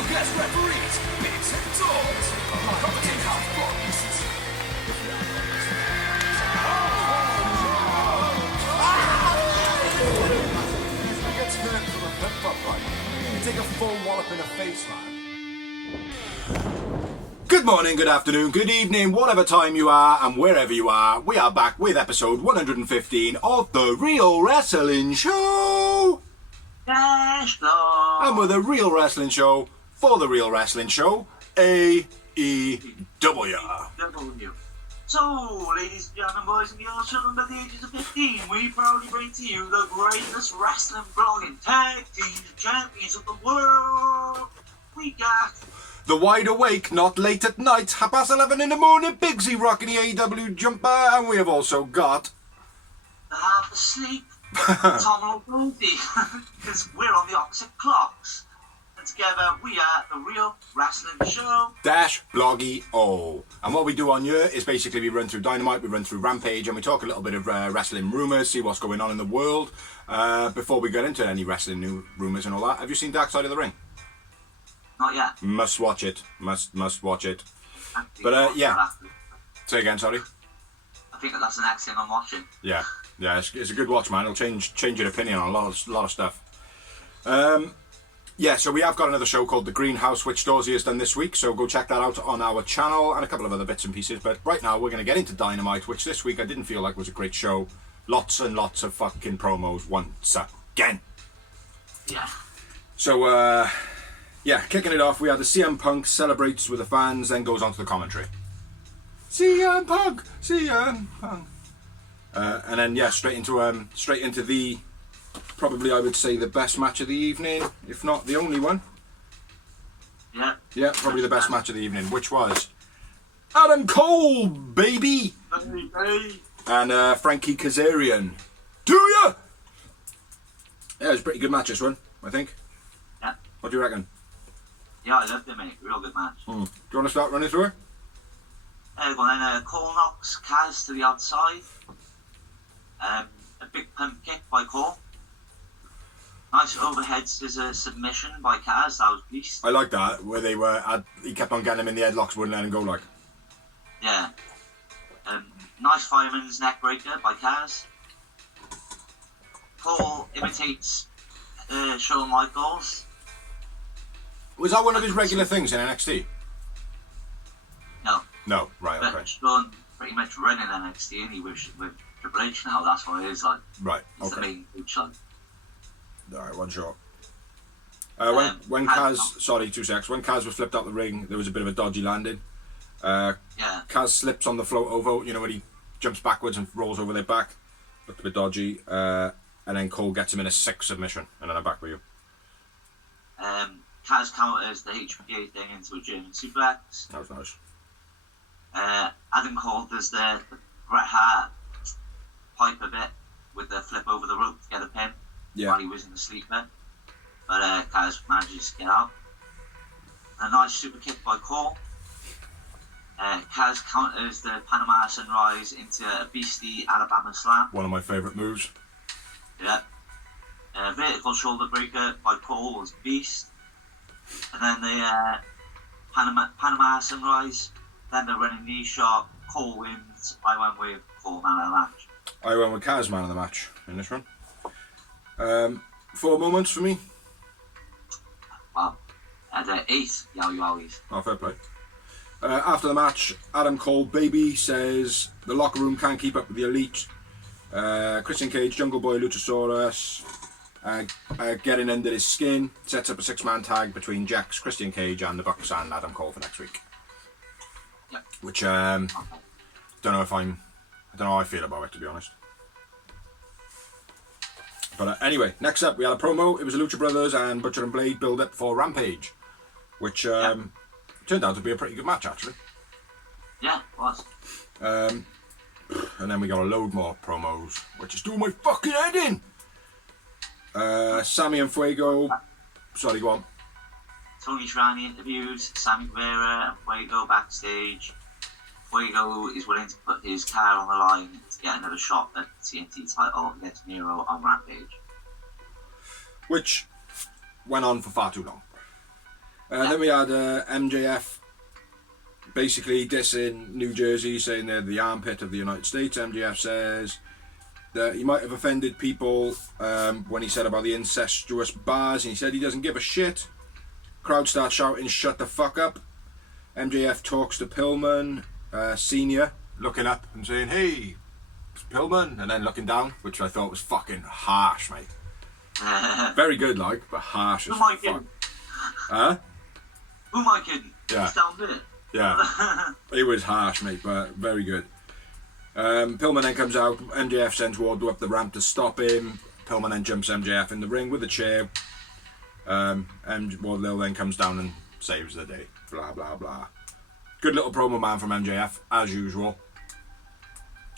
special guest referees, bigs and dogs, commentate how fun. He gets hurt from a flip-flop fight. You take a full wallop in the face, man. Good morning, good afternoon, good evening, whatever time you are and wherever you are, we are back with episode 115 of The Real Wrestling Show! And with a real wrestling show for the real wrestling show, AEW. So, ladies and gentlemen, boys and girls, children by the ages of 15, we proudly bring to you the greatest wrestling blogging tag team champions of the world. We got the wide awake, not late at night, 11:30 in the morning, Bigsy rocking the AEW jumper, and we have also got the half asleep Tom Goldie, because we're on the opposite clocks. And together we are the Real Wrestling Show dash bloggy o. And what we do on here is basically we run through Dynamite, we run through Rampage, and we talk a little bit of wrestling rumours, see what's going on in the world. Before we get into any wrestling new rumours and all that, have you seen Dark Side of the Ring? Not yet. Must watch it. Must watch it. But yeah. Say again, sorry. I think that's the next thing I'm watching. Yeah, it's a good watch, man. It'll change your opinion on a lot of stuff. Yeah, so we have got another show called The Greenhouse, which Dorsey has done this week, so go check that out on our channel, and a couple of other bits and pieces. But right now, we're going to get into Dynamite, which this week I didn't feel like was a great show. Lots and lots of fucking promos once again. Yeah. So, yeah, kicking it off, we had the CM Punk celebrates with the fans, then goes on to the commentary. CM Punk! And then, yeah, straight into the, probably I would say the best match of the evening, if not the only one. Yeah. Yeah, probably the best match of the evening, which was Adam Cole, baby! And Frankie Kazarian. Do ya? Yeah, it was a pretty good match, this one, I think. Yeah. What do you reckon? Yeah, I loved it, mate. Real good match. Do you want to start running through it? Go on then. Cole knocks Kaz to the outside. A big pump kick by Cole. Nice overhead scissor submission by Kaz. That was beast. I like that, where they were, he kept on getting him in the headlocks, wouldn't let him go, like. Yeah. Nice fireman's neck breaker by Kaz. Cole imitates Shawn Michaels. Was that one of his regular things in NXT? No. No, right, okay. But Shawn pretty much running NXT, and he with Triple H now. That's what it is like. Right, He's okay. the main coach, like. Alright, one shot. When Kaz, sorry, 2 secs. When Kaz was flipped out the ring, there was a bit of a dodgy landing. Yeah. Kaz slips on the float over, you know, when he jumps backwards and rolls over their back. Looked a bit dodgy. And then Cole gets him in a 6 submission. And then I'm back with you. Kaz counters the HBK thing into a German suplex. That was nice. Adam Cole does the Bret Hart pipe a bit with the flip over the rope to get a pin while he was in the sleeper. But Kaz manages to get out. A nice super kick by Cole. Kaz counters the Panama Sunrise into a beastly Alabama Slam. One of my favourite moves. Yeah. Vertical shoulder breaker by Cole was beast. And then the Panama Sunrise. Then the running knee shot. Cole wins. I went with Cole man of the match. I went with Kaz man of the match in this one. 4 moments for me. Wow. And 8 yowies. Oh, fair play. After the match, Adam Cole, baby, says the locker room can't keep up with the elite. Christian Cage, Jungle Boy, Luchasaurus, getting under his skin, sets up a 6-man tag between Jax, Christian Cage, and the Bucks and Adam Cole for next week. Yep. Which don't know how I feel about it, to be honest. But anyway, next up we had a promo. It was a Lucha Brothers and Butcher and Blade build up for Rampage, which turned out to be a pretty good match, actually. Yeah, it was. And then we got a load more promos, which is doing my fucking head in. Sammy and Fuego. Sorry, go on. Tony Schiavone interviews Sammy Guevara and Fuego backstage. Fuego is willing to put his car on the line to get another shot at the TNT title against Miro on Rampage. Which went on for far too long. Then we had MJF basically dissing New Jersey, saying they're the armpit of the United States. MJF says that he might have offended people when he said about the incestuous bars, and he said he doesn't give a shit. Crowd starts shouting, "Shut the fuck up." MJF talks to Pillman Senior, looking up and saying, "Hey, it's Pillman," and then looking down, which I thought was fucking harsh, mate. Very good, like, but harsh as fuck. Huh? Who am I kidding? Yeah. He's down there. Yeah. It was harsh, mate, but very good. Pillman then comes out. MJF sends Wardlow up the ramp to stop him. Pillman then jumps MJF in the ring with a chair. And Wardlow then comes down and saves the day. Blah, blah, blah. Good little promo man from MJF, as usual.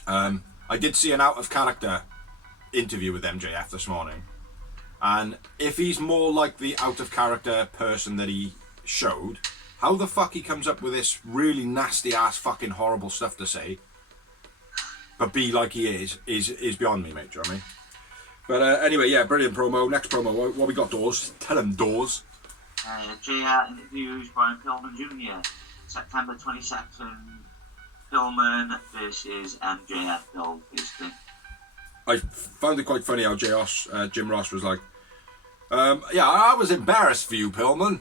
I did see an out-of-character interview with MJF this morning. And if he's more like the out-of-character person that he showed, how the fuck he comes up with this really nasty-ass fucking horrible stuff to say, but be like he is beyond me, mate, do you know what I mean? But anyway, yeah, brilliant promo. Next promo, what we got, Dawes? Tell him, Dawes. JR interviews Brian Pillman Jr. September 22nd. Pillman versus MJF, basically. I found it quite funny how Jim Ross was like, yeah, I was embarrassed for you, Pillman.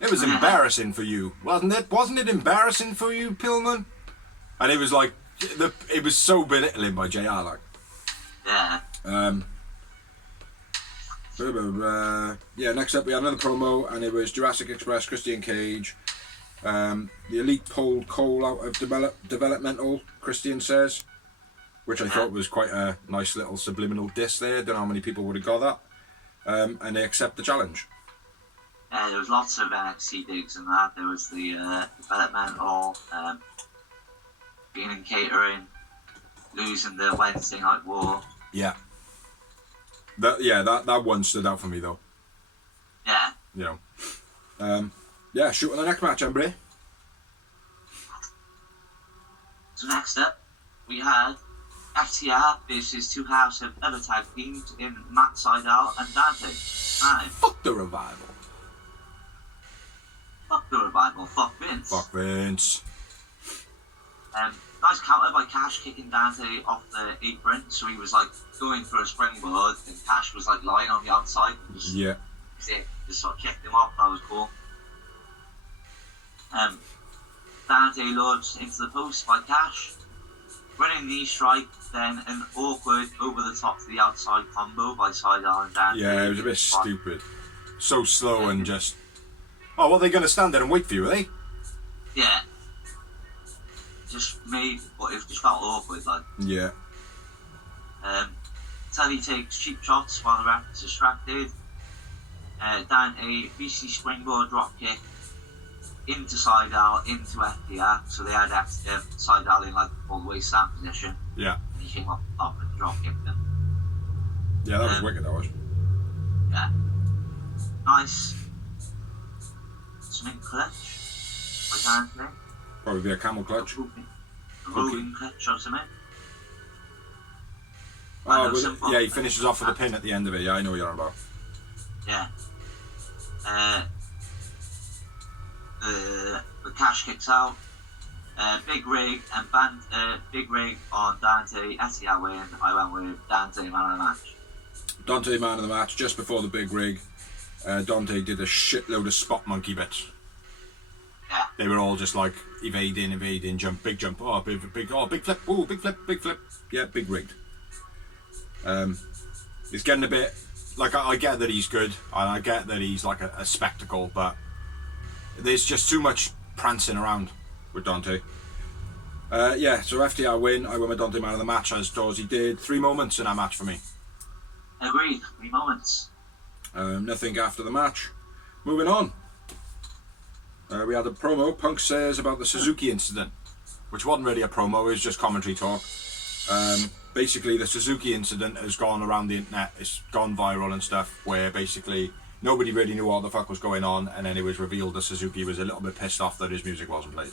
It was embarrassing for you, wasn't it? Wasn't it embarrassing for you, Pillman? And it was like, it was so belittling by JR, like. Yeah. Yeah, next up we had another promo, and it was Jurassic Express, Christian Cage. The Elite pulled Cole out of developmental, Christian says, which I thought was quite a nice little subliminal diss there. Don't know how many people would have got that. And they accept the challenge. Yeah, there was lots of NXT digs in that. There was the developmental, being in catering, losing the Wednesday Night War. Yeah. That one stood out for me though. Yeah. You know. Yeah, shoot on the next match, Embry. So next up, we had FTR versus two halves of other tag teams in Matt Sydal and Dante. Fuck the Revival. Fuck the Revival. Fuck Vince. Fuck Vince. Nice counter by Cash kicking Dante off the apron, so he was like going for a springboard, and Cash was like lying on the outside. Yeah. Just sort of kicked him off. That was cool. Dante launched into the post by Cash, running knee strike, then an awkward over the top to the outside combo by Sydal and Dante. Yeah, it was a bit stupid. So slow and just. Oh, what, are they going to stand there and wait for you, are they? Yeah. Just made, but it just felt awkward, like. Yeah. Teddy takes cheap shots while the ref is distracted. Dante, BC springboard drop kick into Sydal, into FTR, so they had Sydal in like all the way stand position. Yeah. And he came up and drop kicked him. Yeah, that was wicked, that was. Yeah. Nice. Something clutch by Dante. Probably be a camel clutch. A roving clutch or something. Oh, yeah, he finishes off with a pin at the end of it. Yeah, I know what you're on about. Yeah. The Cash kicks out. Big rig and big rig on Dante. FTR win. I went with Dante man of the match. Dante man of the match. Just before the big rig, Dante did a shitload of spot monkey bits. Yeah. They were all just like evading, jump, oh, big flip, oh, big flip. Yeah, big rigged. It's getting a bit, like, I get that he's good, and I get that he's like a spectacle, but there's just too much prancing around with Dante. Yeah, so FTR win. I went with Dante man of the match, as Dorsey did. 3 moments in that match for me. Agreed, 3 moments. Nothing after the match. Moving on. We had a promo. Punk says about the Suzuki Incident, which wasn't really a promo, it was just commentary talk. Basically, the Suzuki Incident has gone around the internet, it's gone viral and stuff, where basically nobody really knew what the fuck was going on, and then it was revealed that Suzuki was a little bit pissed off that his music wasn't played.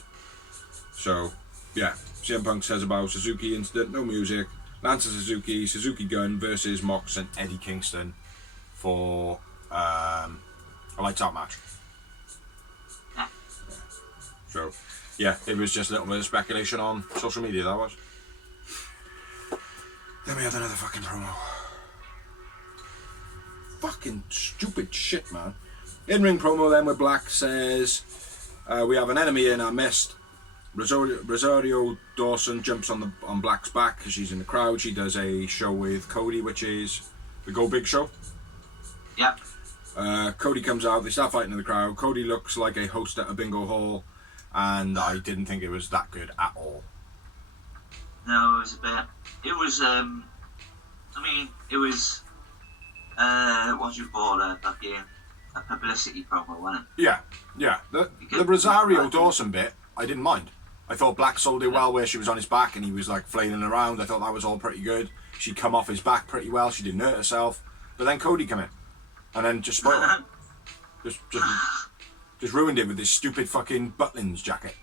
So, yeah, CM Punk says about Suzuki Incident, no music. Lance Suzuki, Suzuki Gun versus Mox and Eddie Kingston for a lights out match. So, yeah, it was just a little bit of speculation on social media, that was. Then we had another fucking promo. Fucking stupid shit, man. In-ring promo then where Black says, we have an enemy in our midst. Rosario Dawson jumps on Black's back because she's in the crowd. She does a show with Cody, which is the Go Big show. Yep. Cody comes out, they start fighting in the crowd. Cody looks like a host at a bingo hall, and I didn't think it was that good at all. No, it was a bit. It was, it was, what do you call it? Fucking a publicity promo, wasn't it? Yeah. The Rosario Dawson bit, I didn't mind. I thought Black sold it well where she was on his back and he was like flailing around. I thought that was all pretty good. She'd come off his back pretty well. She didn't hurt herself. But then Cody came in and then just spoiled it. Just ruined it with this stupid fucking Butlins jacket.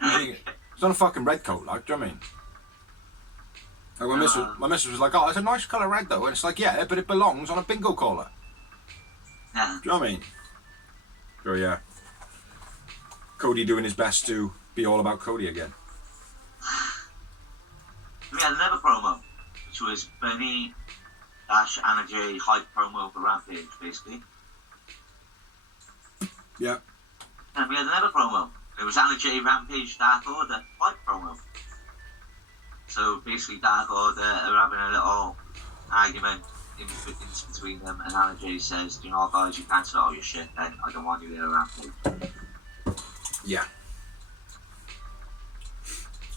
It's not a fucking red coat, like, do you know what I mean? Like my missus was like, oh, it's a nice colour red though. And it's like, yeah, but it belongs on a bingo caller. Yeah. Do you know what I mean? So yeah. Cody doing his best to be all about Cody again. We had another promo, which was Bernie - Anna Jay hype promo for Rampage, basically. Yeah. And we had another promo. It was Anna Jay Rampage Dark Order hype promo. So basically Dark Order are having a little argument in between them, and Anna Jay says, you know guys, you can't sort all your shit then, I don't want you there at Rampage. Yeah.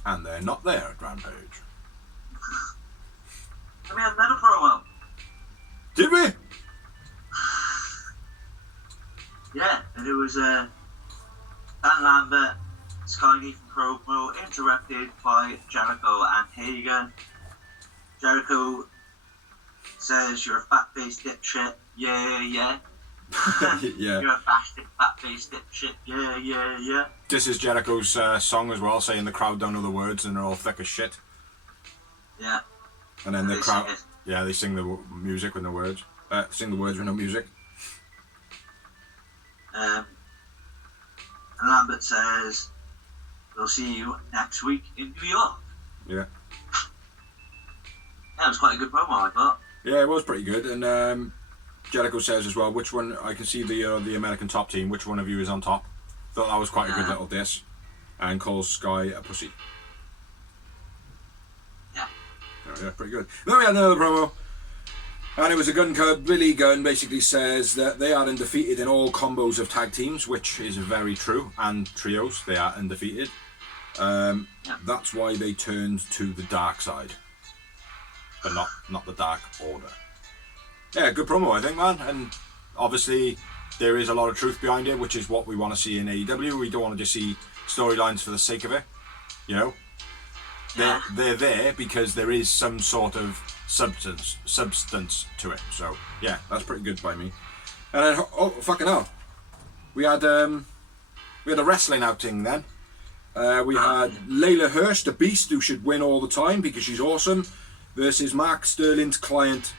And they're not there at Rampage. And we had another promo. Did we? Yeah, and it was Dan Lambert, Sky Nathan promo, interrupted by Jericho and Hager. Jericho says, you're a fat-faced dipshit, yeah. Yeah. You're a fat-faced dipshit, yeah. This is Jericho's song as well, saying the crowd don't know the words and they're all thick as shit. Yeah. And then the crowd, they sing the music with no words. Sing the words with no music. And Lambert says, we'll see you next week in New York. Yeah. Yeah, it was quite a good promo, I thought. Yeah, it was pretty good. And Jericho says as well, which one, I can see the American top team, which one of you is on top? Thought that was quite a good little diss. And calls Sky a pussy. Yeah. Oh, yeah, pretty good. Then we had another promo. And it was a Gun Club. Billy Gunn basically says that they are undefeated in all combos of tag teams, which is very true. And trios, they are undefeated. That's why they turned to the dark side. But not the Dark Order. Yeah, good promo, I think, man. And obviously, there is a lot of truth behind it, which is what we want to see in AEW. We don't want to just see storylines for the sake of it. You know? They're there because there is some sort of substance to it. So, yeah, that's pretty good by me. And then, oh, fucking hell. We had a wrestling outing then. We had Layla Hirsch, the Beast, who should win all the time because she's awesome, versus Mark Sterling's client,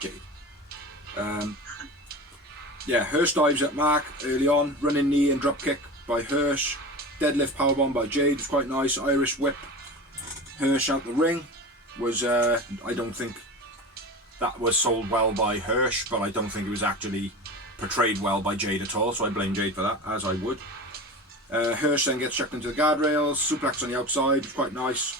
Jade. Hirsch dives at Mark early on, running knee and drop kick by Hirsch, deadlift powerbomb by Jade was quite nice, Irish whip Hirsch out the ring was, I don't think that was sold well by Hirsch, but I don't think it was actually portrayed well by Jade at all, so I blame Jade for that, as I would. Hirsch then gets chucked into the guardrails, suplex on the outside, was quite nice.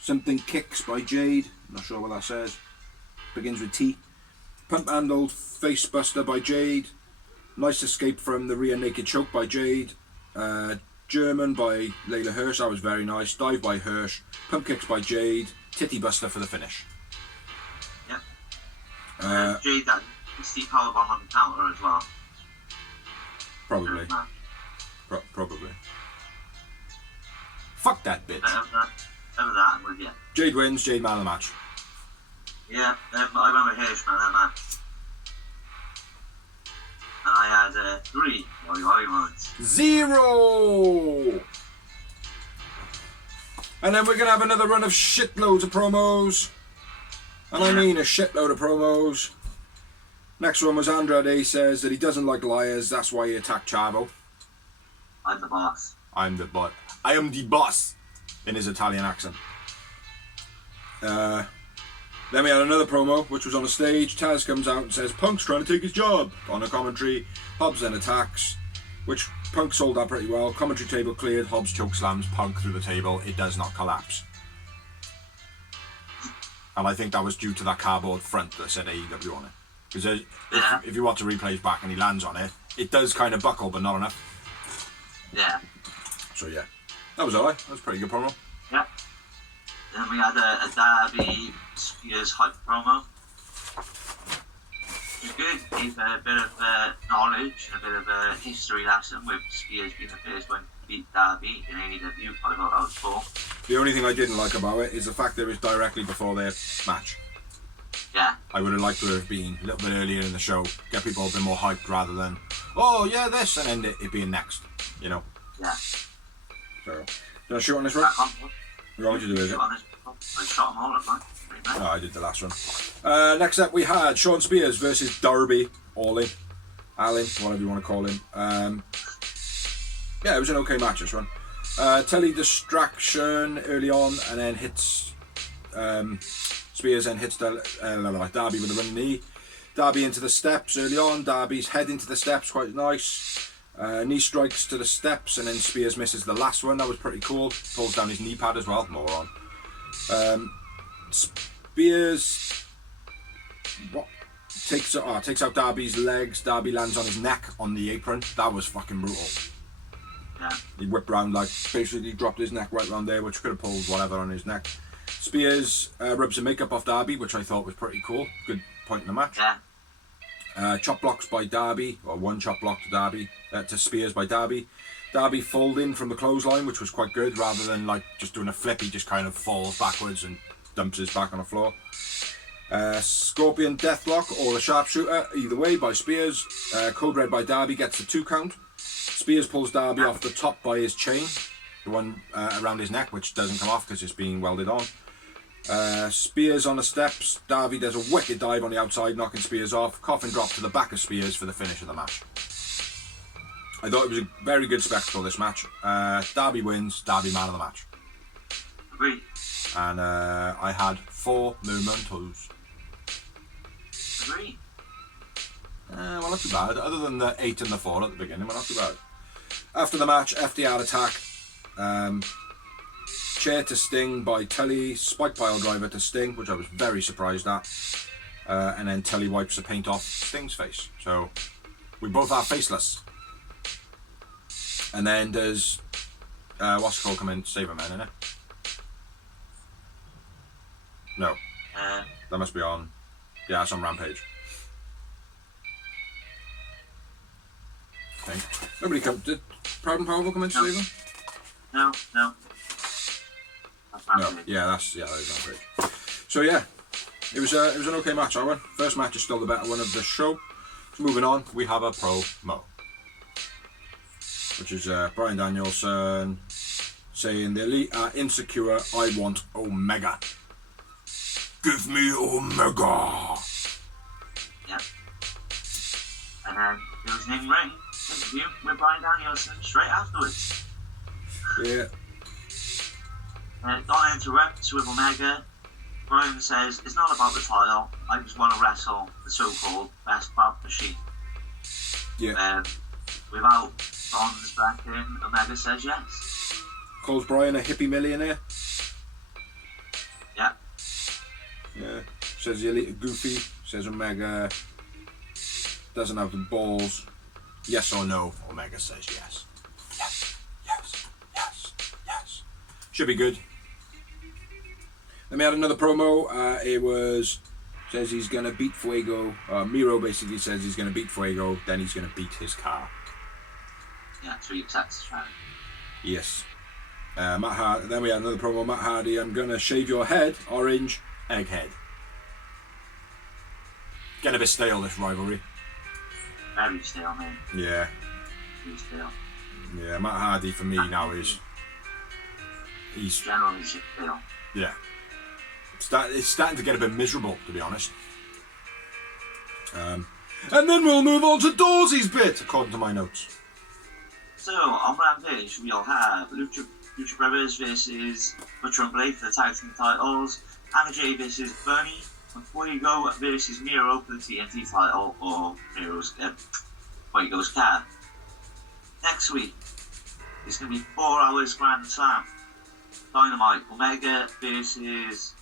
Something kicks by Jade, not sure what that says, begins with T. Pump handled face buster by Jade, nice escape from the rear naked choke by Jade, German by Layla Hirsch, that was very nice, dive by Hirsch, pump kicks by Jade, titty buster for the finish. Yeah. Jade, that Steve powerbomb on the counter as well. Probably. Probably. Fuck that bitch. Over that, I'm with you. Jade wins, Jade man of the match. Yeah, I went with Hirsch man of the match. And I had 3 Ollie moments. 0! And then we're going to have another run of shitloads of promos. And I mean a shitload of promos. Next one was Andrade says that he doesn't like liars, that's why he attacked Chavo. I'm the boss. I am the boss, in his Italian accent. Then we had another promo, which was on a stage. Taz comes out and says, Punk's trying to take his job. On a commentary, Hobbs then attacks, which Punk sold that pretty well. Commentary table cleared, Hobbs choke slams Punk through the table. It does not collapse. And I think that was due to that cardboard front that said AEW on it. Because if you watch the replays back and he lands on it, it does kind of buckle, but not enough. Yeah. So yeah, that was alright. That was a pretty good promo. Yeah. Then we had a Darby Spears hype promo. It was good. Gave a bit of knowledge and a bit of a history lesson with Spears being the first one to beat Darby in AEW. I thought that was cool. The only thing I didn't like about it is the fact that it was directly before their match. Yeah. I would have liked to have been a little bit earlier in the show, get people a bit more hyped rather than, oh yeah, this, and then it being next, you know? Yeah. So, do I shoot on this one? You want me to do it? I shot them all at once. No, I did the last one. Next up we had Sean Spears versus Darby, Ollie, Allen, whatever you want to call him. Yeah, it was an okay match, this one. Telly distraction early on, and then hits Spears, and hits Darby with a running knee. Darby into the steps early on. Darby's head into the steps, quite nice. Knee strikes to the steps, and then Spears misses the last one. That was pretty cool. Pulls down his knee pad as well. More on. Spears takes out Darby's legs. Darby lands on his neck on the apron. That was fucking brutal. Yeah. He whipped round, like, basically dropped his neck right round there, which could have pulled whatever on his neck. Spears rubs the makeup off Darby, which I thought was pretty cool. Good point in the match. Yeah. Chop blocks by Darby, or one chop block to Darby, to Spears by Darby. Darby folding from the clothesline, which was quite good, rather than like just doing a flip. He just kind of falls backwards and dumps his back on the floor. Scorpion deathlock or a sharpshooter, either way, by Spears. Code Red by Darby gets the 2 count. Spears pulls Darby off the top by his chain, the one around his neck, which doesn't come off because it's being welded on. Spears on the steps. Darby does a wicked dive on the outside, knocking Spears off. Coffin drop to the back of Spears for the finish of the match. I thought it was a very good spectacle, this match. Darby wins, Darby man of the match. Agreed. And I had 4 mementos. Agreed. Well, not too bad. Other than the 8 and the 4 at the beginning, well, not too bad. After the match, FDR attack. Chair to Sting by Tully. Spike pile driver to Sting, which I was very surprised at. And then Tully wipes the paint off Sting's face. So we both are faceless. And then does what's it called come in? Save a man, innit? No. That must be on. Yeah, it's on Rampage. I think. Nobody come. Did Proud and Powerful come in to save him? No. That's No. Yeah, that is Rampage. So yeah, it was an okay match. I won. First match is still the better one of the show. So moving on, we have a promo, which is Bryan Danielson saying the Elite are insecure. I want Omega. Give me Omega. Yeah. And then there was an in-ring interview with Bryan Danielson straight afterwards. Yeah. Donna interrupts with Omega. Bryan says, it's not about the title. I just want to wrestle the so-called best belt machine. Yeah. Without Don's back in, Omega says yes. Calls Bryan a hippie millionaire. Yeah. Yeah. Says the Elite are goofy. Says Omega doesn't have the balls. Yes or no? Omega says yes. Yes. Should be good. Then we had another promo. It was says he's gonna beat Fuego. Miro basically says he's gonna beat Fuego. Then he's gonna beat his car. Yeah, so he accepts the challenge. Yes. Matt Hardy. Then we had another promo. Matt Hardy. I'm gonna shave your head. Orange egghead. Getting a bit stale, this rivalry. Very stale, man. Yeah. Very stale. Yeah. Matt Hardy for me now is. He's generally stale. Yeah. It's starting to get a bit miserable, to be honest. And then we'll move on to Dawsey's bit, according to my notes. So, on Rampage, we'll have Lucha Brothers versus Butcher and Blade for the tag team titles, Anna Jay versus Bernie, and Fuego versus Miro for the TNT title, or Fuego's car. Next week, it's going to be 4 hours Grand Slam. Dynamite, Omega versus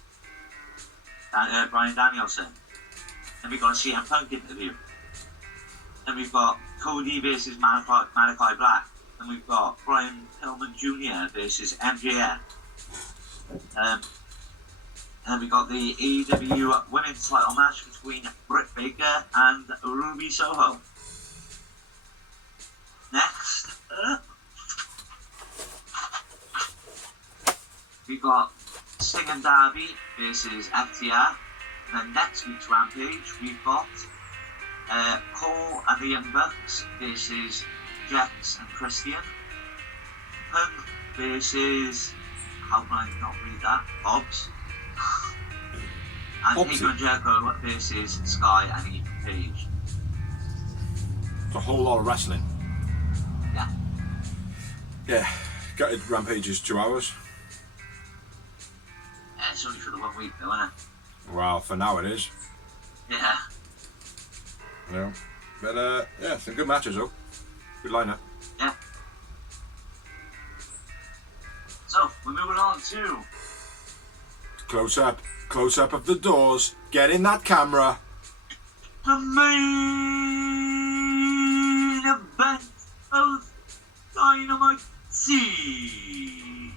Bryan Danielson. Then we've got a CM Punk interview. Then we've got Cody versus Malachi Black. Then we've got Brian Pillman Jr. versus MJF. And we've got the AEW Women's title match between Britt Baker and Ruby Soho. Next up, we've got Sting and Darby versus FTR. And then next week's Rampage, we've got Cole and the Young Bucks versus Jax and Christian. Punk versus, how can I not read that? Hobbs. And Hager and Jericho versus Sky and Ethan Page. It's a whole lot of wrestling. Yeah. Yeah. Gutted Rampage is 2 hours. Yeah, it's only for the 1 week though, isn't it? Well, for now it is. Yeah. You know. But yeah, some good matches though. Good lineup. Yeah. So, we're moving on to Close up of the doors. Get in that camera. the main event of Dynamite C.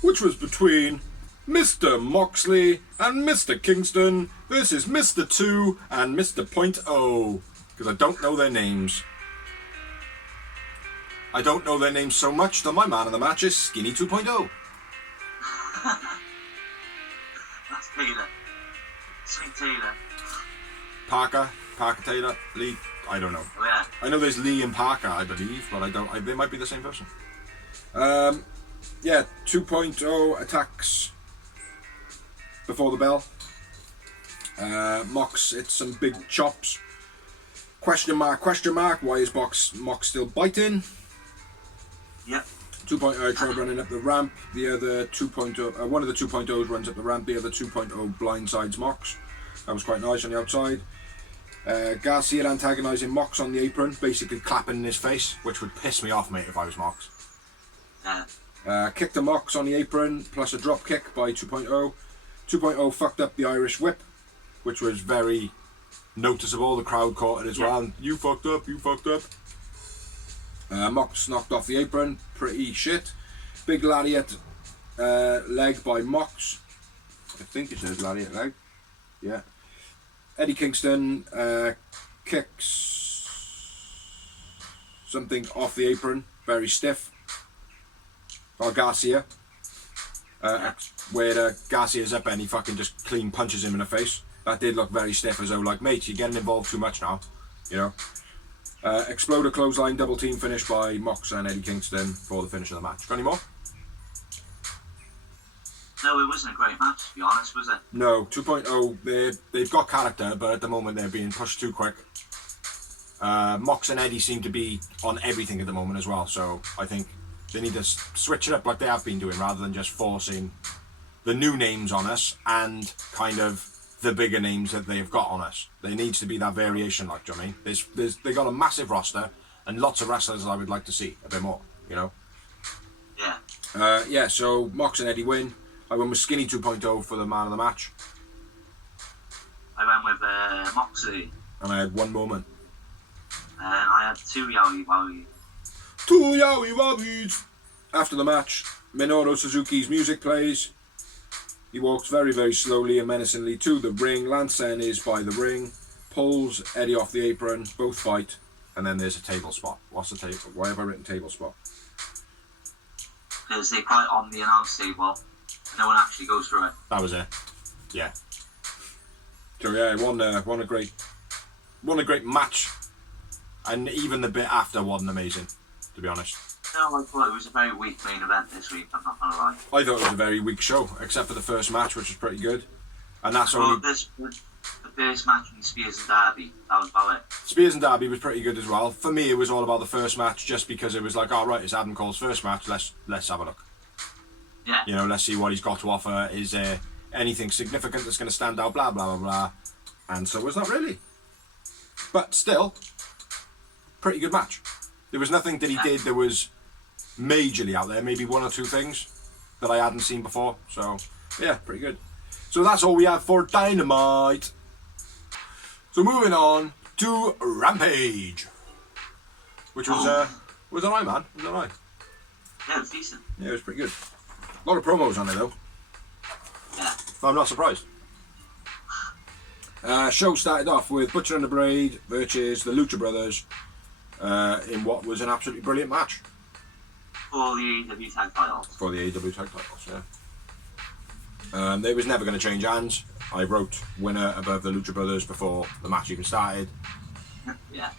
Which was between Mr. Moxley and Mr. Kingston versus Mr. 2 and Mr. Point O. Because I don't know their names. I don't know their names so much that my man in the match is Skinny 2.0. That's Taylor. Sweet Taylor. Parker Taylor, Lee, I don't know. Oh, yeah. I know there's Lee and Parker, I believe, but they might be the same person. Yeah, 2.0 attacks before the bell. Mox, it's some big chops. Question mark, why is Mox still biting? Yep. 2.0 try running up the ramp. The other 2.0, one of the 2.0s runs up the ramp. The other 2.0 blindsides Mox. That was quite nice on the outside. Garcia antagonising Mox on the apron, basically clapping in his face, which would piss me off, mate, if I was Mox. Yeah. Kick to Mox on the apron, plus a drop kick by 2.0. 2.0 fucked up the Irish whip, which was very noticeable. The crowd caught it as well. And, you fucked up. Mox knocked off the apron, pretty shit. Big lariat leg by Mox. I think it says lariat leg. Yeah. Eddie Kingston kicks something off the apron, very stiff. Or Garcia. Where Garcia's up and he fucking just clean punches him in the face. That did look very stiff, as though like, mate, you're getting involved too much now, you know. Exploder clothesline double team finish by Mox and Eddie Kingston for the finish of the match. Got any more? No, it wasn't a great match, to be honest, was it? No, 2.0, they've got character, but at the moment they're being pushed too quick. Mox and Eddie seem to be on everything at the moment as well, so I think they need to switch it up like they have been doing, rather than just forcing the new names on us and kind of the bigger names that they've got on us. There needs to be that variation, like, do you know what I mean? They got a massive roster and lots of wrestlers I would like to see a bit more, you know? Yeah. Yeah, so Mox and Eddie win. I went with Skinny 2.0 for the man of the match. I went with Moxley. And I had one moment. And I had two Yowie Wowie. Two Yowie Wowies! After the match, Minoru Suzuki's music plays. He walks very, very slowly and menacingly to the ring. Lancen is by the ring, pulls Eddie off the apron, both fight, and then there's a table spot. What's the table? Why have I written table spot? Because they fight on the announce table, and no one actually goes through it. That was it. Yeah. So yeah, won a great match, and even the bit after wasn't amazing, to be honest. No, I thought it was a very weak main event this week, I'm not gonna lie. I thought it was a very weak show, except for the first match, which was pretty good. And that's Well, only... the first match with Spears and Darby, that was about it. Spears and Darby was pretty good as well. For me, it was all about the first match, just because it was like, all right, it's Adam Cole's first match. Let's have a look. Yeah. You know, let's see what he's got to offer. Is there anything significant that's going to stand out? Blah blah blah blah. And so it's not really. But still, pretty good match. There was nothing that he did that was majorly out there. Maybe one or two things that I hadn't seen before. So yeah, pretty good. So that's all we have for Dynamite. So moving on to Rampage, which was alright, man. It was alright. Yeah, it was decent. Yeah, it was pretty good. A lot of promos on it though. Yeah. I'm not surprised. Show started off with Butcher and the Blade versus the Lucha Brothers in what was an absolutely brilliant match. For the AEW tag titles. For the AEW tag titles, yeah. They was never going to change hands. I wrote winner above the Lucha Brothers before the match even started. Yeah.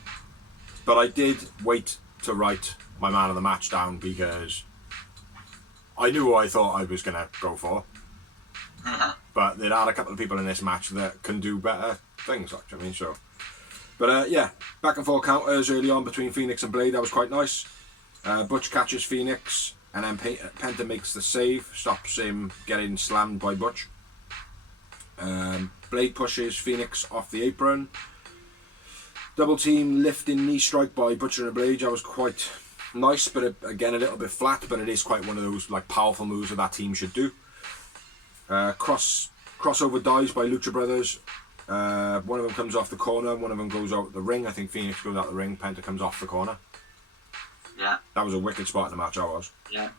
But I did wait to write my man of the match down because I knew who I thought I was going to go for. Yeah. But there are a couple of people in this match that can do better things, like, I mean, so. But yeah, back and forth counters early on between Phoenix and Blade, that was quite nice. Butch catches Phoenix, and then Penta makes the save, stops him getting slammed by Butch. Blade pushes Phoenix off the apron. Double team lifting knee strike by Butcher and Blade. That was quite nice, but again a little bit flat, but it is quite one of those like powerful moves that team should do. Crossover dives by Lucha Brothers. One of them comes off the corner, one of them goes out the ring. I think Phoenix goes out the ring, Penta comes off the corner. Yeah. That was a wicked spot in the match, that was. Yeah.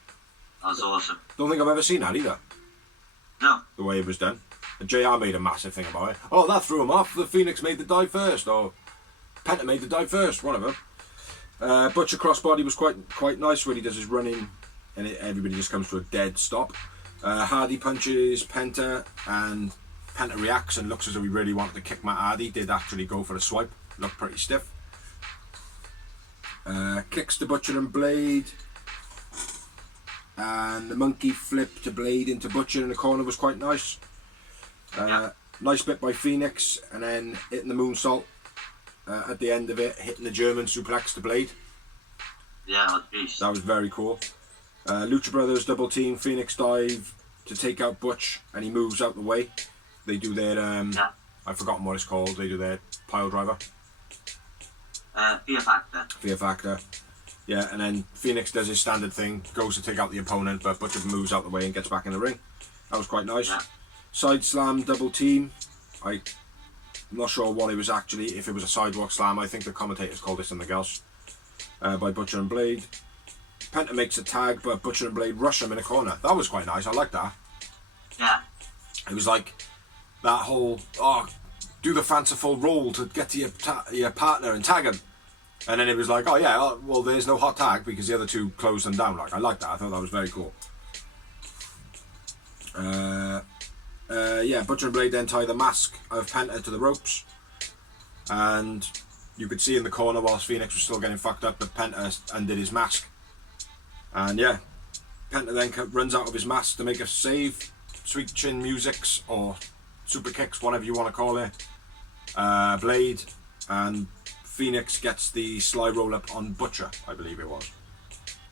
That was awesome. Don't think I've ever seen that either. No. The way it was done. And JR made a massive thing about it. Oh, that threw him off. The Phoenix made the dive first, or Penta made the dive first, one of them. Butcher crossbody was quite nice when he does his running and everybody just comes to a dead stop. Hardy punches Penta and Penta reacts and looks as though he really wanted to kick Matt Hardy. Did actually go for a swipe. Looked pretty stiff. Kicks to Butcher and Blade. And the monkey flip to Blade into Butcher in the corner was quite nice. Nice bit by Phoenix, and then hitting the moonsault at the end of it, hitting the German suplex to Blade. Yeah, that was beast. That was very cool. Lucha Brothers double team, Phoenix dive to take out Butch, and he moves out the way. They do their, I've forgotten what it's called, they do their pile driver. Fear Factor. Fear Factor. Yeah, and then Phoenix does his standard thing, goes to take out the opponent, but Butcher moves out the way and gets back in the ring. That was quite nice. Yeah. Side slam, double team. I'm not sure what it was actually, if it was a sidewalk slam. I think the commentators called this something else. By Butcher and Blade. Penta makes a tag, but Butcher and Blade rush him in a corner. That was quite nice, I like that. Yeah. It was like that whole, do the fanciful roll to get to your partner and tag him. And then it was like, well, there's no hot tag because the other two closed them down. Like, I like that. I thought that was very cool. Butcher and Blade then tie the mask of Penta to the ropes. And you could see in the corner whilst Phoenix was still getting fucked up that Penta undid his mask. And yeah, Penta then runs out of his mask to make a save. Sweet chin musics or super kicks, whatever you want to call it. Blade and Phoenix gets the sly roll up on Butcher, I believe it was.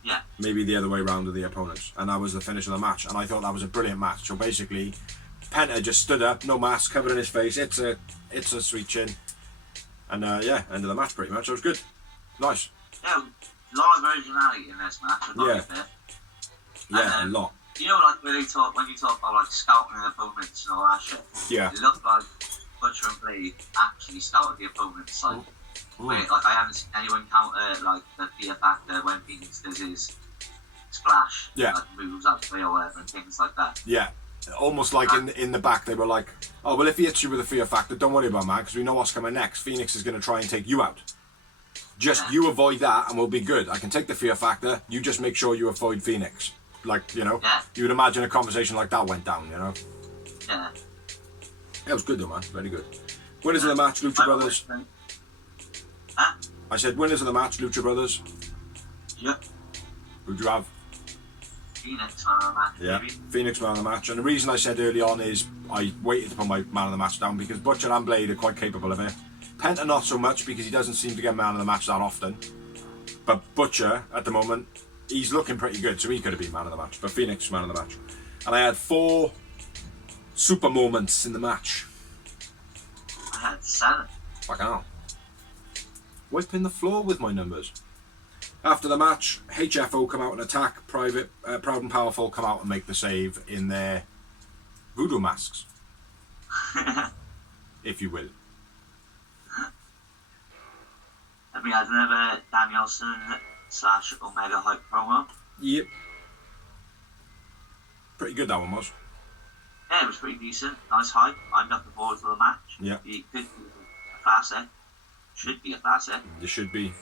Yeah. Maybe the other way round of the opponents. And that was the finish of the match. And I thought that was a brilliant match. So basically, Penta just stood up, no mask, covered in his face. It's a sweet chin. And end of the match pretty much. It was good. Nice. Yeah, a lot of originality in this match. Yeah, a lot. You know, like when you talk about like scouting the opponents and all that shit. Yeah. It looked like Butcher and Blade actually scouted the opponents. Like, I haven't seen anyone counter like the Fear Factor when Phoenix does his splash. Yeah. Like moves out the way or whatever and things like that. Yeah. Almost like in the back they were like, oh well, if he hits you with a Fear Factor, don't worry about man, because we know what's coming next. Phoenix is going to try and take you out. Just you avoid that and we'll be good. I can take the Fear Factor, you just make sure you avoid Phoenix. Like, you know, you would imagine a conversation like that went down, you know. Yeah. It was good though, man. Very good. Winners of the match, Lucha Brothers. Huh? I said winners of the match, Lucha Brothers. Yep. Who'd you have? Phoenix man of the match. Yeah, Maybe. Phoenix man of the match. And the reason I said early on is I waited to put my man of the match down because Butcher and Blade are quite capable of it. Penta not so much because he doesn't seem to get man of the match that often. But Butcher, at the moment, he's looking pretty good, so he could have been man of the match. But Phoenix man of the match. And I had 4 super moments in the match. I had 7. Fucking hell. Wiping the floor with my numbers. After the match, HFO come out and attack. Proud and Powerful come out and make the save in their voodoo masks. If you will. And we had another Danielson / Omega Hype promo. Yep. Pretty good that one was. Yeah, it was pretty decent. Nice hype. I'm looking forward to the match. Yeah. It could be a classic. Should be a classic. It should be.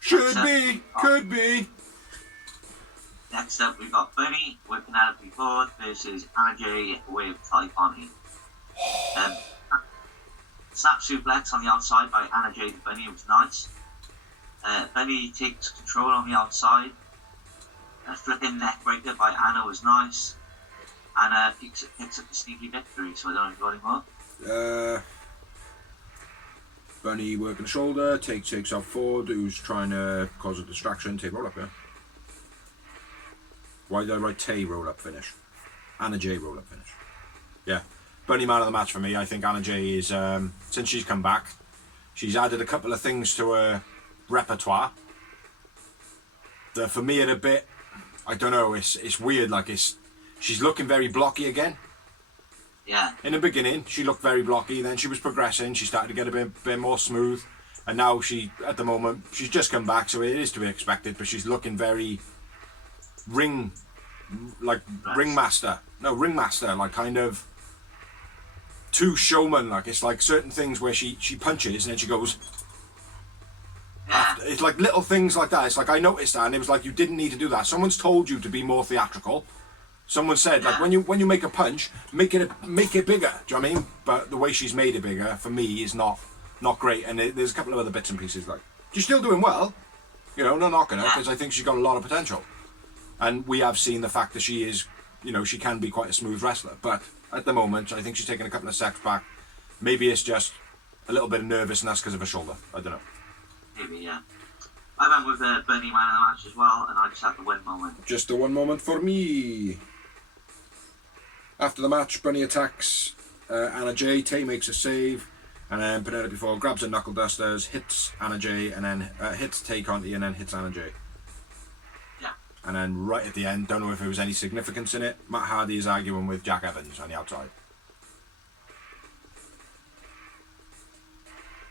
Should be. Could be. Next up, we've got Bunny with Penelope Ford versus Anna Jay with Ty Conti. Snap suplex on the outside by Anna Jay to Bunny was nice. Bunny takes control on the outside. A flipping neck breaker by Anna was nice. Anna picks up the sneaky victory, so I don't know if you got any more. Bunny working the shoulder, takes out Ford, who's trying to cause a distraction. Tay roll up, yeah. Why did I write Tay roll up finish? Anna Jay roll up finish. Yeah. Bunny man of the match for me. I think Anna Jay is, since she's come back, she's added a couple of things to her repertoire that for me are a bit, I don't know, it's weird, like she's looking very blocky again. Yeah. In the beginning, she looked very blocky. Then she was progressing. She started to get a bit more smooth. And now at the moment, she's just come back, so it is to be expected. But she's looking very ringmaster, like kind of too showman. Like it's like certain things where she punches and then she goes. Yeah. It's like little things like that. It's like I noticed that, and it was like you didn't need to do that. Someone's told you to be more theatrical. Someone said, like, when you make a punch, make it bigger. Do you know what I mean? But the way she's made it bigger, for me, is not great. And there's a couple of other bits and pieces. Like, she's still doing well. You know, not knocking her, because I think she's got a lot of potential. And we have seen the fact that she is, you know, she can be quite a smooth wrestler. But at the moment, I think she's taking a couple of steps back. Maybe it's just a little bit of nervousness because of her shoulder. I don't know. Maybe, yeah. I went with the Bunny man of the match as well, and I just had the win moment. Just the one moment for me. After the match, Bunny attacks Anna Jay. Tay makes a save, and then Penelope Ford grabs her knuckle dusters, hits Anna Jay, and then hits Tay Conti, and then hits Anna Jay. Yeah. And then right at the end, don't know if there was any significance in it, Matt Hardy is arguing with Jack Evans on the outside.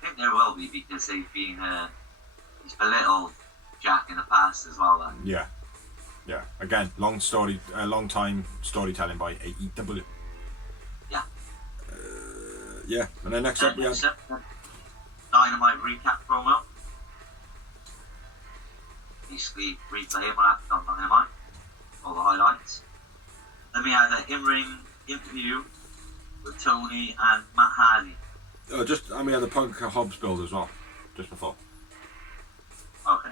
I think there will be, because they've been he's belittled Jack in the past as well. Yeah. Yeah, again, long time storytelling by AEW. Yeah. Yeah, and then next up we have Dynamite recap promo. Basically, replay what happened on Dynamite, all the highlights. Then we had an in-ring interview with Tony and Matt Hardy. And we had the Punk Hobbs build as well, just before. Okay.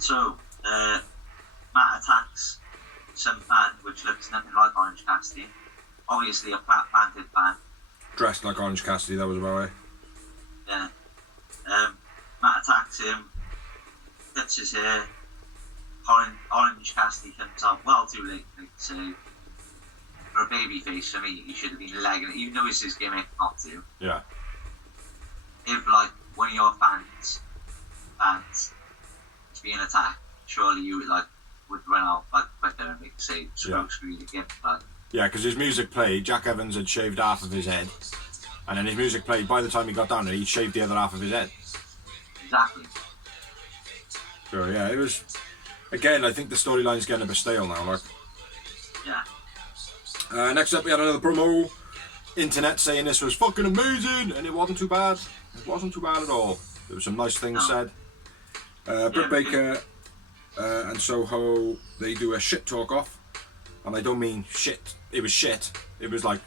So, Matt attacks some fan which looks nothing like Orange Cassidy. Obviously a planted fan. Dressed like Orange Cassidy, that was about it. Yeah. Matt attacks him, cuts his hair. Orange Cassidy comes out well too late to make the save. For a babyface, for me, he should have been legging it, even though it's his gimmick not to. Yeah. If, like, one of your fans is being attacked, surely you would run out like quicker and make a save, screw the gimmick. Yeah, because his music played, Jack Evans had shaved half of his head, and then his music played, by the time he got down there, he'd shaved the other half of his head. Exactly. So yeah, it was, again, I think the storyline's getting a bit stale now, like. Yeah. Next up we had another promo, internet saying this was fucking amazing, and it wasn't too bad. It wasn't too bad at all. There were some nice things said. Britt Baker and Soho, they do a shit talk off, and I don't mean shit. It was shit. It was like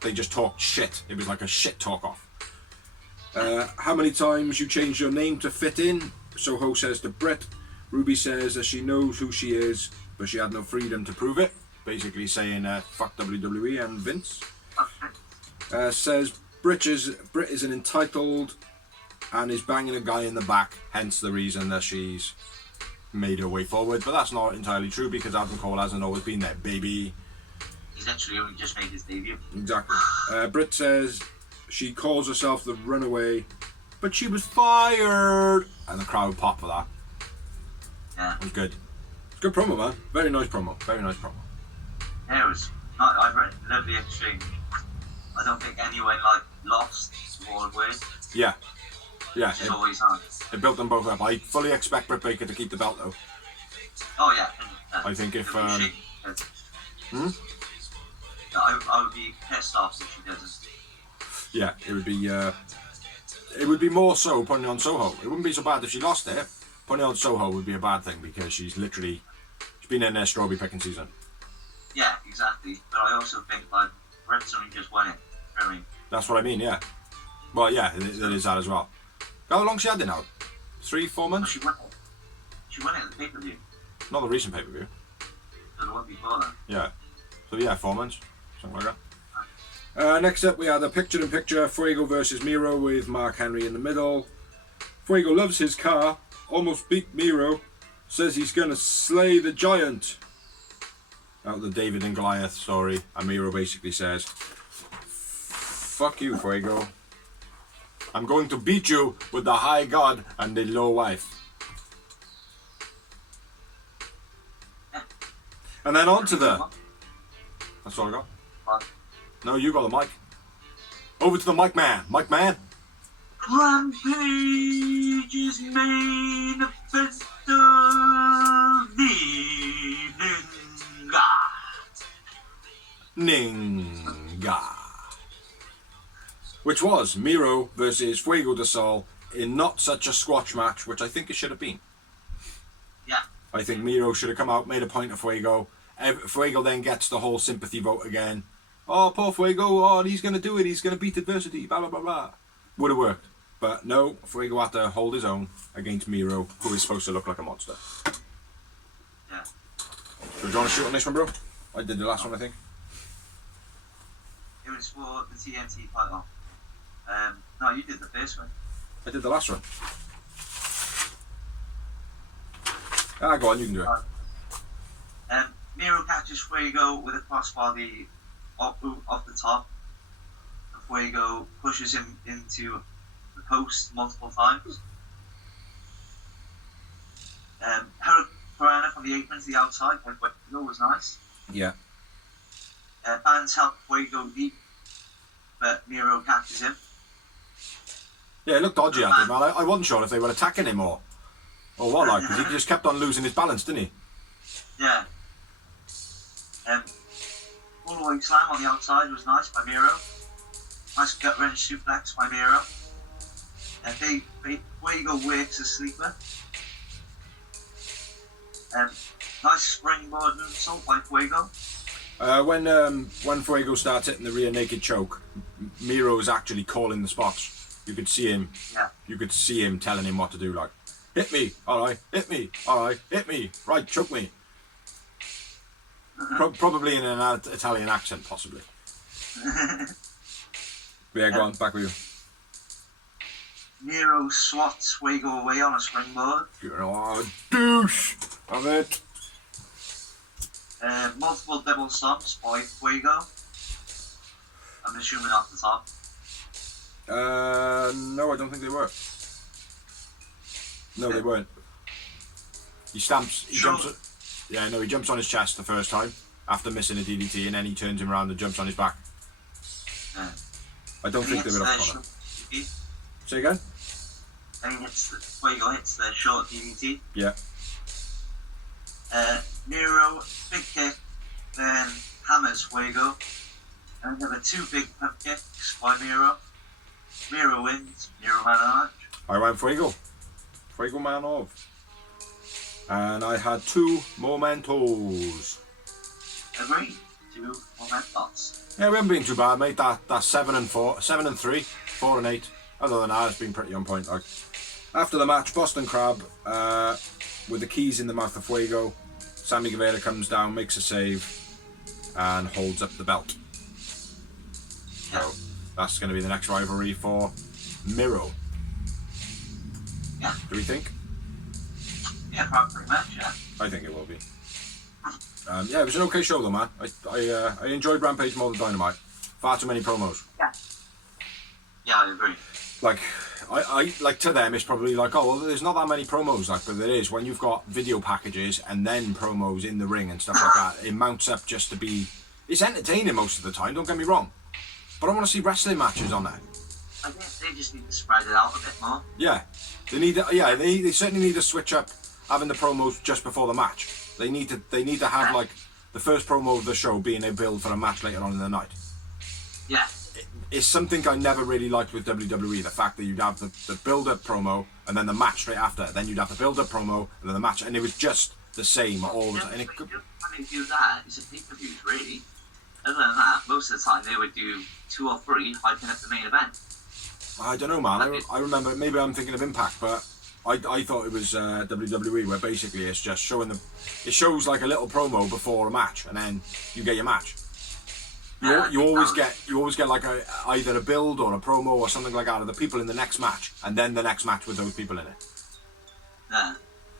they just talked shit. It was like a shit talk off. How many times you changed your name to fit in? Soho says to Britt. Ruby says that she knows who she is, but she had no freedom to prove it. Basically saying fuck WWE and Vince. Says Britt is an entitled and is banging a guy in the back, hence the reason that she's made her way forward. But that's not entirely true because Adam Cole hasn't always been there, baby. He's actually only just made his debut. Exactly. Britt says she calls herself the Runaway, but she was fired, and the crowd popped for that. Yeah. It was good. It's good promo, man. Very nice promo. Very nice promo. Yeah, it was. I've loved the exchange. I don't think anyone lost more weight. Yeah. Yeah. Which is always hard. It built them both up. I fully expect Britt Baker to keep the belt though. Oh yeah. I think if I would be pissed off if she doesn't. Yeah, it would be more so putting it on Soho. It wouldn't be so bad if she lost it. Putting it on Soho would be a bad thing because she's been in their strawberry picking season. Yeah, exactly. But I also think Britt's only just won it. You know what I mean? That's what I mean, yeah. Well, yeah, it is that as well. How long she had it now? 3-4 months? She won it. She won it at the pay-per-view. Not the recent pay-per-view. So the one before that. Yeah. So yeah, 4 months. Something like that. Next up we had a picture-in-picture Fuego versus Miro with Mark Henry in the middle. Fuego loves his car, almost beat Miro, says he's gonna slay the giant. Out of the David and Goliath story, and Miro basically says, fuck you, Fuego. I'm going to beat you with the high god and the low wife. Yeah. And then on to the... That's all I got. What? No, you got the mic. Over to the mic man. Mic man. Rampage's main event of the Ninga. Which was Miro versus Fuego del Sol in not such a squash match, which I think it should have been. Yeah. I think Miro should have come out, made a point of Fuego. Fuego then gets the whole sympathy vote again. Oh, poor Fuego, oh, he's going to do it, he's going to beat adversity, blah, blah, blah, blah. Would have worked. But no, Fuego had to hold his own against Miro, who is supposed to look like a monster. Yeah. So do you want to shoot on this one, bro? I did the last one, I think. It was for the TNT title. No, you did the first one. I did the last one. Ah, go on, you can do it. Miro catches Fuego with a crossbody off the top. Fuego pushes him into the post multiple times. Hurricane from the apron to the outside by Fuego was nice. Yeah. Fans help Fuego deep, but Miro catches him. Yeah, it looked dodgy at him, man. I wasn't sure if they were attacking him or what, like, because he just kept on losing his balance, didn't he? Yeah. All-the-way slam on the outside was nice by Miro. Nice gut-wrench suplex by Miro. Fuego works a sleeper. Nice springboard moonsault by Fuego. When Fuego starts hitting the rear naked choke, Miro is actually calling the spots. You could see him. Yeah. You could see him telling him what to do. Like, hit me, all right. Hit me, all right. Hit me, right. Choke me. Probably in an Italian accent, possibly. Yeah, go on. Back with you. Miro swats Fuego away on a springboard. You're a douche of it. Multiple double stomps by Fuego. I'm assuming off the top. No, I don't think they were. No, they weren't. He jumps. He jumps on his chest the first time after missing a DDT, and then he turns him around and jumps on his back. I don't think they were off collar. Say again? And Fuego hits the short DDT. Yeah. Miro, big kick, then hammers Fuego. And there were two big pump kicks by Miro. Miro wins. Miro man of the match. I went Fuego. Fuego man of. And I had two mementos. Agreed. Two mementos. Yeah, we haven't been too bad, mate. That's 7 and 4, 7 and 3, 4 and 8. Other than that, it's been pretty on point. Like, After the match, Boston Crab, with the keys in the mouth of Fuego, Sammy Guevara comes down, makes a save, and holds up the belt. So that's going to be the next rivalry for Miro. Yeah. Do we think? Yeah, pretty much, yeah. I think it will be. Yeah, it was an okay show though, man. I enjoyed Rampage more than Dynamite. Far too many promos. Yeah. Yeah, I agree. Like, I like to them, it's probably like, oh, well, there's not that many promos, like, but there is. When you've got video packages and then promos in the ring and stuff like that, it mounts up just to be. It's entertaining most of the time. Don't get me wrong, but I want to see wrestling matches on there. I think they just need to spread it out a bit more. Yeah, they need. Yeah, they certainly need to switch up having the promos just before the match. They need to have like the first promo of the show being a build for a match later on in the night. Yeah. It's something I never really liked with WWE, the fact that you'd have the build-up promo and then the match straight after. Then you'd have the build-up promo and then the match, and it was just the same all the time. And when they do that, it's a pay-per-view, really. Other than that, most of the time they would do 2 or 3 hyping up the main event. I don't know, man. I remember, maybe I'm thinking of Impact, but I thought it was WWE, where basically it's just it shows like a little promo before a match, and then you get your match. You always get like either a build or a promo or something like that of the people in the next match, and then the next match with those people in it. Yeah.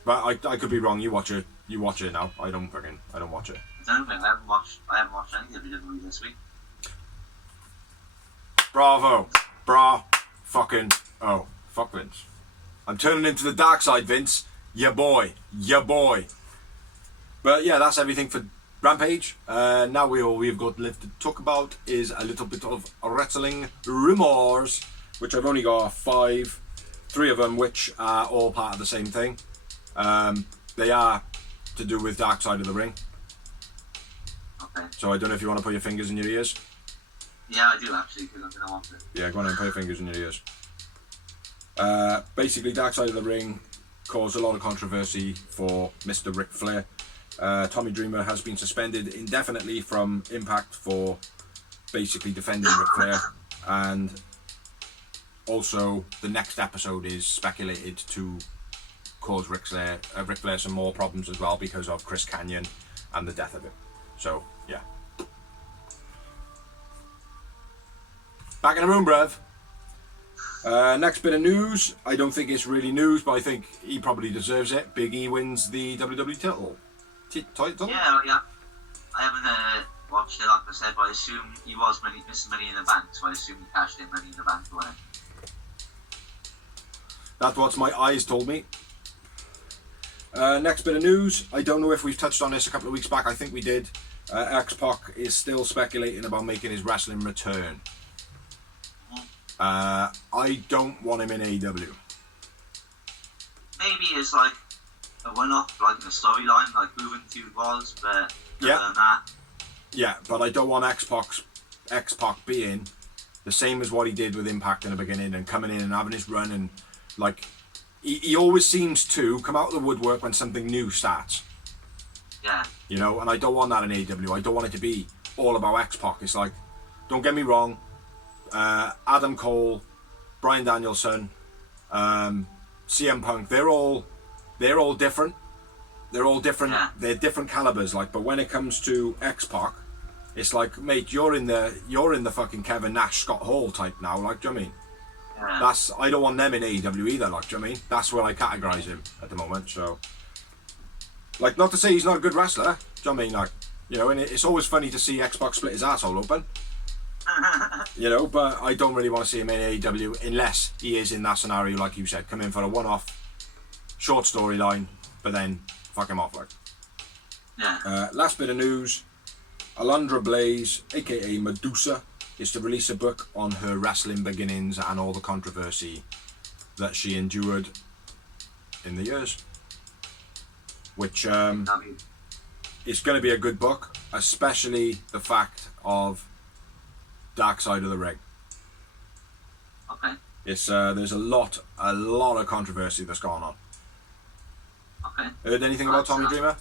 But I could be wrong. You watch it now. I don't watch it. I don't know, I haven't watched any WWE this week. Bravo, fucking fuck Vince. I'm turning into the dark side, Vince. Ya boy. But yeah, that's everything for Rampage. Now we've got left to talk about is a little bit of wrestling rumours, which I've only got 5, 3 of them which are all part of the same thing. They are to do with Dark Side of the Ring. Okay. So I don't know if you want to put your fingers in your ears. Yeah, I do actually, because I'm going to want it. Yeah, go on and put your fingers in your ears. Basically, Dark Side of the Ring caused a lot of controversy for Mr. Ric Flair. Tommy Dreamer has been suspended indefinitely from Impact for basically defending Ric Flair, and also the next episode is speculated to cause Ric Flair some more problems as well because of Chris Kanyon and the death of him. So yeah. Back in the room, bruv. Next bit of news. I don't think it's really news, but I think he probably deserves it. Big E wins the WWE title. Yeah. I haven't watched it, like I said, but I assume he was missing Money in the Bank, so I assume he cashed in Money in the Bank to win it. That's what my eyes told me. Next bit of news. I don't know if we've touched on this a couple of weeks back. I think we did. X-Pac is still speculating about making his wrestling return. I don't want him in AEW. Maybe it's like a one-off, like a storyline, like Moving 2 was, but other than that. Yeah, but I don't want X-Pac being the same as what he did with Impact in the beginning and coming in and having his run, and like he always seems to come out of the woodwork when something new starts. Yeah. You know, and I don't want that in AEW. I don't want it to be all about X-Pac. It's like, don't get me wrong, Adam Cole, Bryan Danielson, CM Punk, they're all different. They're all different. Yeah. They're different calibers. Like, but when it comes to X-Pac, it's like, mate, you're in the fucking Kevin Nash, Scott Hall type now. Like, do you know what I mean? Yeah. I don't want them in AEW either. Like, do you know what I mean? That's where I categorise him at the moment. So, like, not to say he's not a good wrestler. Do you know what I mean? Like, you know, and it's always funny to see X-Pac split his asshole open. You know, but I don't really want to see him in AEW unless he is in that scenario, like you said, come in for a one-off short storyline, but then fuck him off, like. Yeah. Last bit of news: Alundra Blaze, aka Medusa, is to release a book on her wrestling beginnings and all the controversy that she endured in the years. Which is going to be a good book, especially the fact of Dark Side of the Ring. Okay. It's there's a lot of controversy that's going on. Okay. Heard anything about Tommy Dreamer?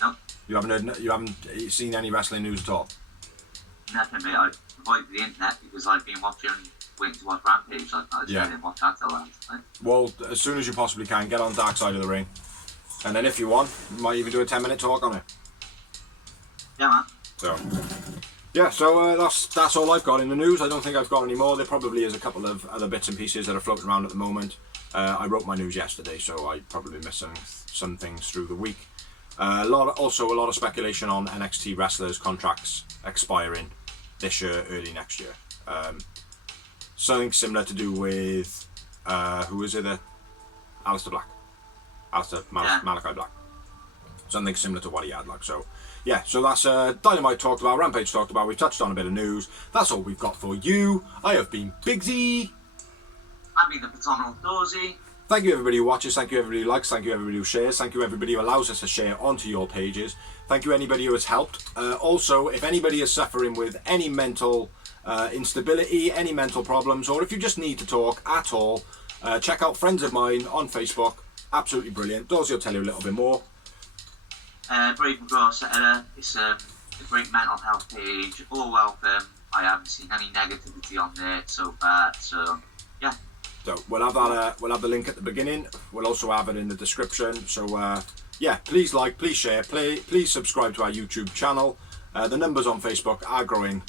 No. You haven't seen any wrestling news at all? Nothing, mate. I avoided the internet because I've been watching waiting to watch Rampage. Like, I just didn't watch that till then. Well, as soon as you possibly can, get on Dark Side of the Ring. And then if you want, you might even do a 10-minute talk on it. Yeah, man. So, yeah, so that's all I've got in the news. I don't think I've got any more. There probably is a couple of other bits and pieces that are floating around at the moment. I wrote my news yesterday, so I probably missed some things through the week. Also a lot of speculation on NXT wrestlers' contracts expiring this year, early next year. Something similar to do with who is it? Malachi Black. Something similar to what he had, like. So yeah, so that's Dynamite talked about, Rampage talked about. We've touched on a bit of news. That's all we've got for you. I have been Bigsy. I've been the Paternal Dorsey. Thank you everybody who watches, thank you everybody who likes, thank you everybody who shares, thank you everybody who allows us to share onto your pages. Thank you anybody who has helped. Also, if anybody is suffering with any mental instability, any mental problems, or if you just need to talk at all, check out Friends of Mine on Facebook. Absolutely brilliant. Dorsey will tell you a little bit more. Brave and Gross, it's a great mental health page. All welcome. I haven't seen any negativity on there so far, so yeah. So we'll have the link at the beginning. We'll also have it in the description. So yeah, please like, please share, please subscribe to our YouTube channel. The numbers on Facebook are growing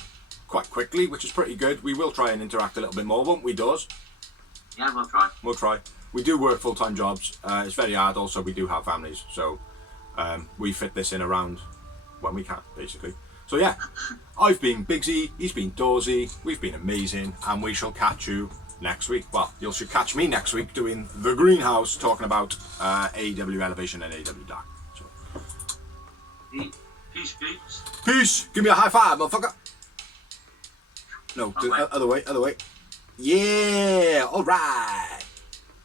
quite quickly, which is pretty good. We will try and interact a little bit more, won't we, Doors? Yeah, we'll try. We'll try. We do work full-time jobs. It's very hard. Also, we do have families, so we fit this in around when we can, basically. So yeah, I've been Bigsy, he's been Dorsey, we've been amazing, and we shall catch you next week. Well, you should catch me next week doing The Greenhouse, talking about AEW Elevation and AEW Dark. So. Peace. Peace! Give me a high five, motherfucker! No, other way. Yeah, alright!